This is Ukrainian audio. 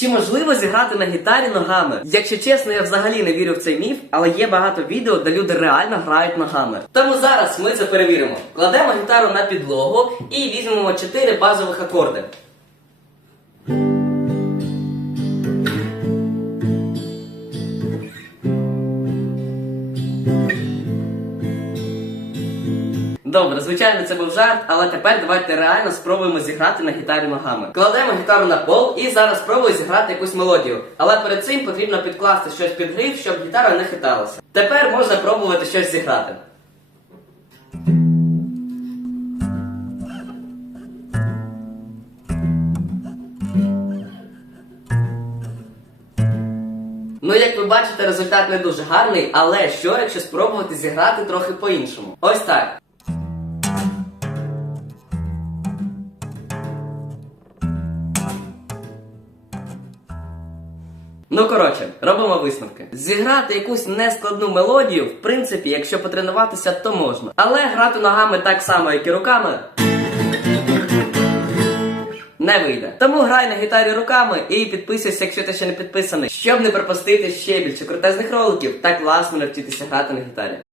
Чи можливо зіграти на гітарі ногами? Якщо чесно, я взагалі не вірю в цей міф, але є багато відео, де люди реально грають ногами. Тому зараз ми це перевіримо. Кладемо гітару на підлогу і візьмемо 4 базових акорди. Добре, звичайно, це був жарт, але тепер давайте реально спробуємо зіграти на гітарі ногами. Кладемо гітару на пол і зараз спробую зіграти якусь мелодію. Але перед цим потрібно підкласти щось під гриф, щоб гітара не хиталася. Тепер можна пробувати щось зіграти. Ну, як ви бачите, результат не дуже гарний, але що, якщо спробувати зіграти трохи по-іншому? Ось так. Ну коротше, робимо висновки. Зіграти якусь нескладну мелодію, в принципі, якщо потренуватися, то можна. Але грати ногами так само, як і руками. Не вийде. Тому грай на гітарі руками і підписуйся, якщо ти ще не підписаний, щоб не пропустити ще більше крутезних роликів та класно навчитися грати на гітарі.